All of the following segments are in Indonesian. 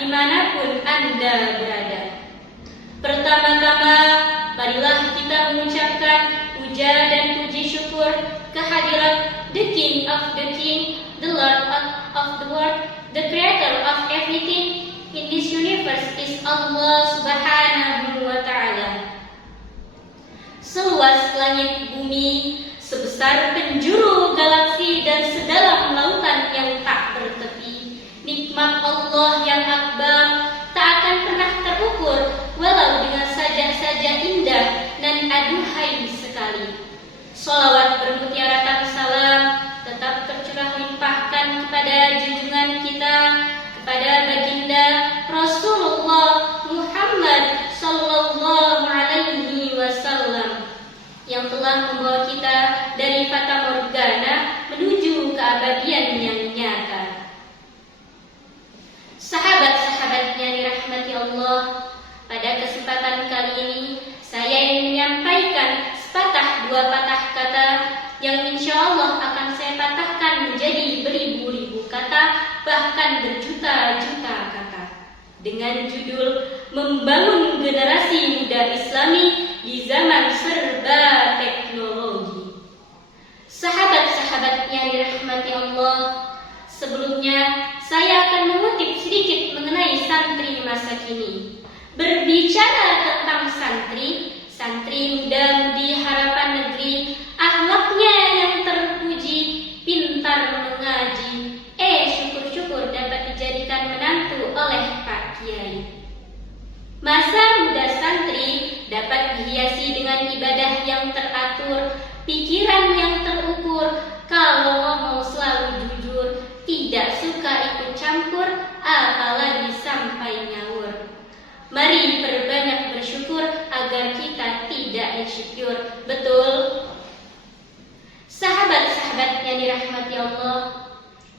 dimanapun Anda berada. Pertama-tama, marilah kita mengucapkan puja dan puji syukur kehadirat the King of the King, the Lord of the world, the Creator of everything in this universe is Allah Subhanahu wa Ta'ala. Seluas langit bumi, sebesar penjuru galaksi dan sedalam lautan yang tak bertepi, nikmat Allah yang akbar tak akan pernah terukur, walau dengan saja indah dan aduhai sekali. Sholawat bermutiarakan salam tetap tercurah limpahkan kepada junjungan kita, kepada baginda Rasulullah Muhammad sallallahu alaihi wasallam yang telah membawa kita dari fata morgana menuju keabadian yang nyata. Sahabat-sahabatnya dirahmati Allah, pada kesempatan kali ini saya ingin menyampaikan sepatah dua patah kata yang insya Allah akan saya patahkan menjadi beribu-ribu kata, bahkan berjuta-juta kata, dengan judul Membangun Generasi Muda Islami di Zaman Serba Teknologi. Sahabat-sahabat yang dirahmati Allah, sebelumnya saya akan mengutip sedikit mengenai santri masa kini. Berbicara tentang santri muda-mudi harapan negeri, akhlaknya yang terpuji, pintar mengaji, syukur-syukur dapat dijadikan menantu oleh Pak Kiai. Masa muda santri dapat dihiasi dengan ibadah yang teratur, pikiran yang terukur, kalau ngomong selalu jujur, tidak suka ikut campur, apalagi sampai nyaur. Mari berbanyak bersyukur agar kita tidak insecure. Betul? Sahabat-sahabat yang dirahmati Allah,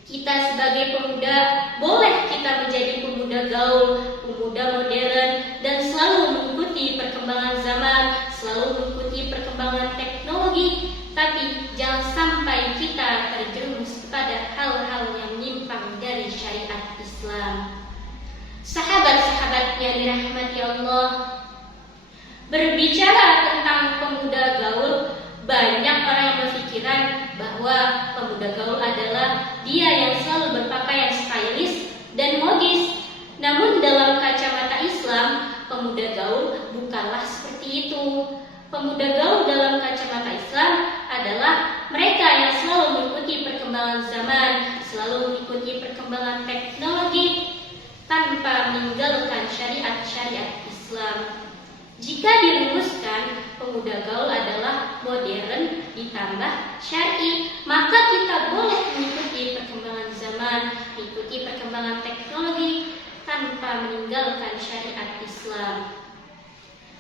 kita sebagai pemuda boleh kita menjadi pemuda gaul, pemuda modern, dan selalu mengikuti perkembangan zaman, selalu mengikuti perkembangan teknologi, tapi jangan sampai kita terjerumus kepada hal-hal yang menyimpang dari syariat Islam. Sahabat-sahabat yang dirahmati Allah, berbicara tentang pemuda gaul, banyak orang yang berpikiran bahwa pemuda gaul adalah dia yang selalu berpakaian stylish dan modis. Namun dalam kacamata Islam, pemuda gaul bukanlah seperti itu. Pemuda gaul dalam kacamata Islam adalah mereka yang selalu mengikuti perkembangan zaman, selalu mengikuti perkembangan teknologi, tanpa meninggalkan syariat-syariat Islam. Jika dirumuskan, pemuda gaul adalah modern ditambah syar'i, maka kita boleh mengikuti perkembangan zaman, mengikuti perkembangan teknologi tanpa meninggalkan syariat Islam.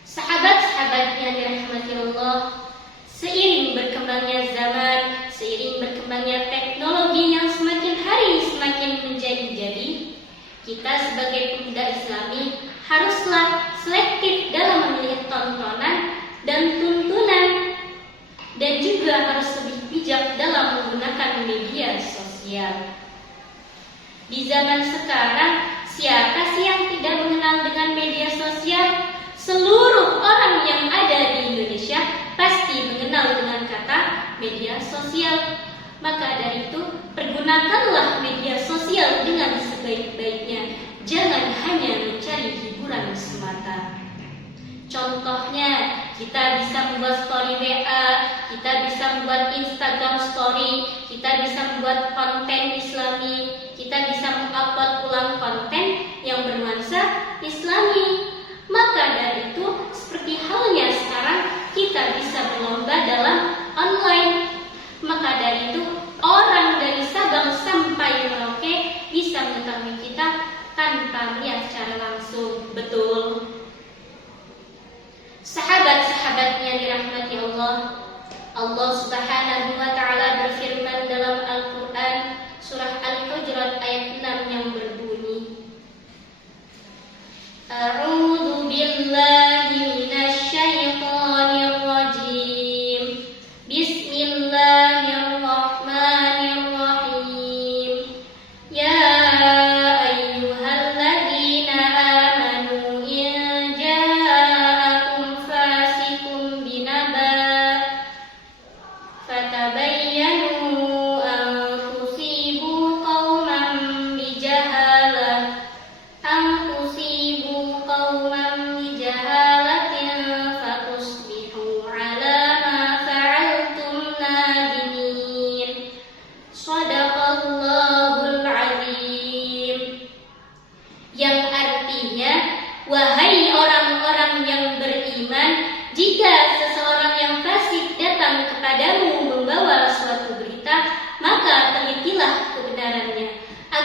Sahabat-sahabat yang dirahmati Allah, seiring berkembangnya zaman, seiring berkembangnya teknologi yang semakin hari semakin menjadi-jadi, kita sebagai pemuda Islami haruslah selektif dalam memilih tontonan dan tuntunan, dan juga harus lebih bijak dalam menggunakan media sosial. Di zaman sekarang, siapa sih yang tidak mengenal dengan media sosial? Seluruh orang yang ada di Indonesia pasti mengenal dengan kata media sosial. Maka dari itu, pergunakanlah media sosial dengan sebaik-baiknya. Jangan hanya mencari hiburan semata. Contohnya, kita bisa membuat story WA, kita bisa membuat Instagram story, kita bisa membuat konten Islami, kita bisa mengupload ulang konten yang bernuansa Islami. Maka dari itu, seperti halnya sekarang kita bisa berlomba dalam online. Maka dari itu, orang dari Sabang sampai Merauke bisa mengetahui kita tanpa melihat secara langsung. Betul? Sahabat-sahabat yang dirahmati Allah, Allah Subhanahu wa Ta'ala berfirman dalam Al-Quran, surah Al-Hujurat ayat 6 yang berbunyi, A'udzu billahi minasy syaithanir rajim. Bismillahirrahmanirrahim. Ya ayyuhalladzina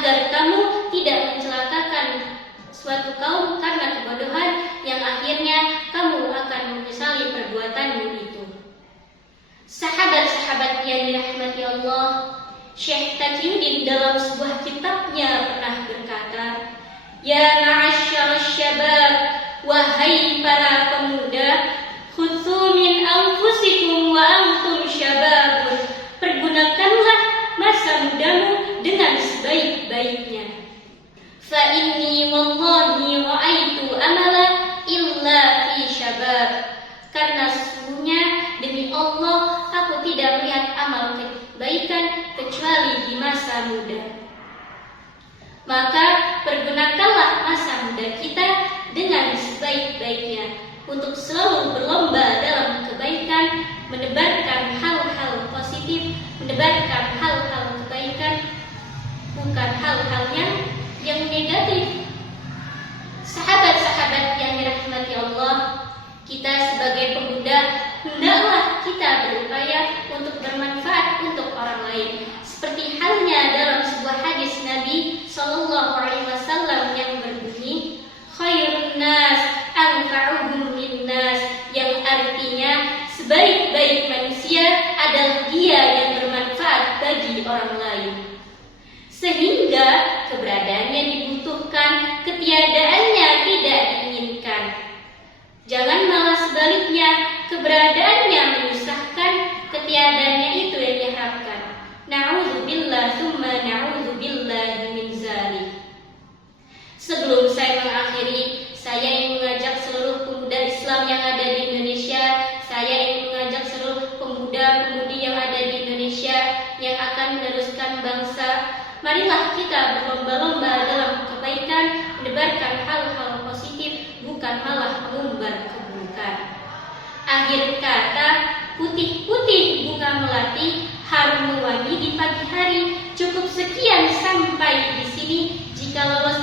agar kamu tidak mencelakakan suatu kaum karena kebodohan yang akhirnya kamu akan menyesali perbuatanmu itu. Sahabat-sahabat yang dirahmati Allah, Syekh Taqiyuddin dalam sebuah kitabnya pernah berkata, "Ya ma'asyar syabab, wahai para pemuda, khudzu min anfusikum wa antum syababun." Pergunakanlah masa mudamu dengan sebaik-baiknya. Fa inni wallahi ra'aitu amala illa fi syabab. Karena sesungguhnya demi Allah aku tidak melihat amal kebaikan kecuali di masa muda. Maka pergunakanlah masa muda kita dengan sebaik-baiknya untuk selalu berlomba dalam kebaikan, menebarkan hal-hal positif, menebarkan hal-hal kebaikan, bukan hal-hal yang negatif. Sahabat-sahabat yang dirahmati Allah, kita sebagai pemuda hendaklah kita berupaya untuk bermanfaat untuk orang lain. Seperti halnya dalam sebuah hadis Nabi Shallallahu Alaihi Wasallam yang berbunyi, "Khairun nas anfa'uhum linnas," yang artinya sebaik-baik manusia adalah dia yang bermanfaat bagi orang lain. Sehingga keberadaannya dibutuhkan, ketiadaannya tidak diinginkan. Jangan malah sebaliknya, keberadaannya menyusahkan, ketiadaannya itu yang diharapkan. Na'udzubillah tsumma na'udzubillahi min dzalik. Sebelum saya mengakhiri, saya ingin mengajak seluruh pemuda Islam yang ada di Indonesia, saya ingin mengajak seluruh pemuda-pemudi yang ada di Indonesia yang akan meneruskan bangsa. Marilah kita berlomba-lomba dalam kebaikan, menebarkan hal-hal positif, bukan malah mengumbar keburukan. Akhir kata, putih-putih bunga melati, harum wangi di pagi hari. Cukup sekian sampai di sini. Jika lolos